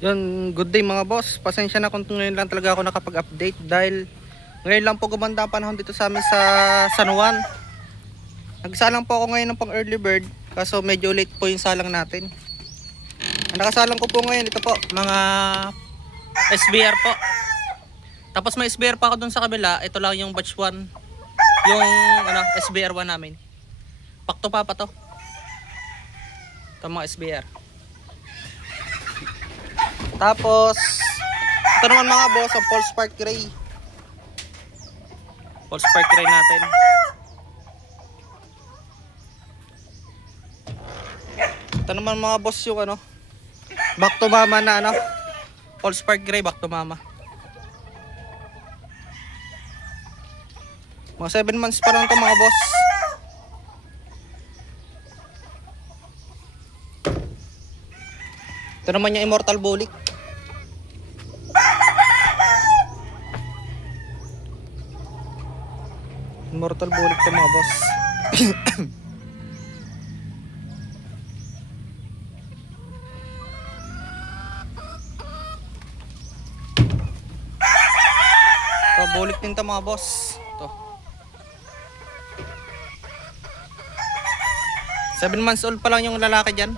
Yun, good day mga boss. Pasensya na kung ngayon lang talaga ako nakapag-update dahil ngayon lang po gumanda ang panahon dito sa amin sa San Juan. Nagsalang po ako ngayon ng pang early bird kaso medyo late po yung salang natin. Ang nakasalang ko po ngayon ito po, mga SBR po. Tapos may SBR pa ako dun sa kabila. Ito lang yung batch 1. Yung SBR 1 namin. Pakto pa to. Ito mga SBR. Tapos ito naman mga boss, ang False Spark Gray. False Spark Gray natin. Ito naman mga boss yung back to mama na False Spark Gray, back to mama. Mga 7 months pa lang to mga boss. Ito naman yung Immortal Bulik. Immortal Bulik to mga boss. So, bulik din to mga boss. Ito. 7 months old pa lang yung lalaki dyan.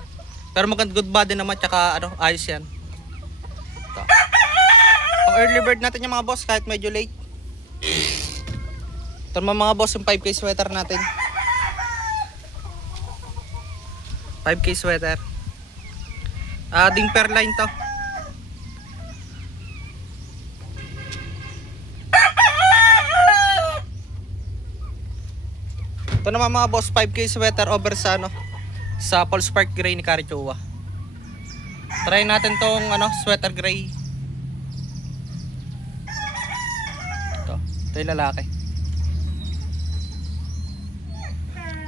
Pero maganda, good body naman, tsaka ayos yan. Ito. Ang early bird natin yung mga boss kahit medyo late. Ito naman mga boss yung 5K sweater natin. 5K sweater. Ding per line to. Ito naman mga boss 5K sweater over sa sa False Spark Gray ni Carichoa. Try natin tong sweater gray. Ito yung lalaki.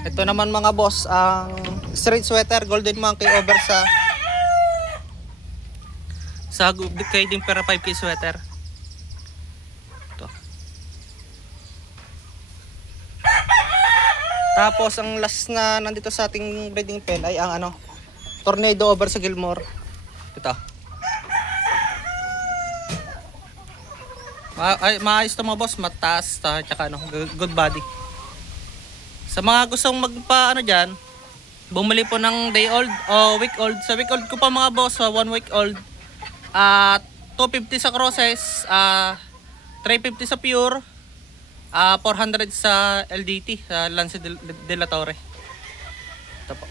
Ito naman mga boss ang straight sweater Golden Monkey over sa kay din para 5K sweater. Ito. Tapos ang last na nandito sa ating breeding pen ay ang Tornado over sa Gilmore. Ito. Maayos to mga boss, mataas tsaka good body. Sa mga gustong magpa dyan, bumili po ng day old o week old. Sa week old ko pa mga boss, 1 week old, 250 sa crosses, 350 sa pure, 400 sa LDT, sa Lance de la Torre. Ito po.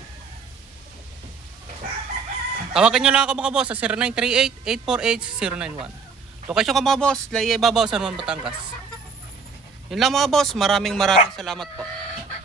Tawagan nyo lang ako mga boss sa 0938-848-091. Lokasyon ka mga boss, Laiya Ibabaw, San Juan, Batangas. Yun lang mga boss, maraming salamat po.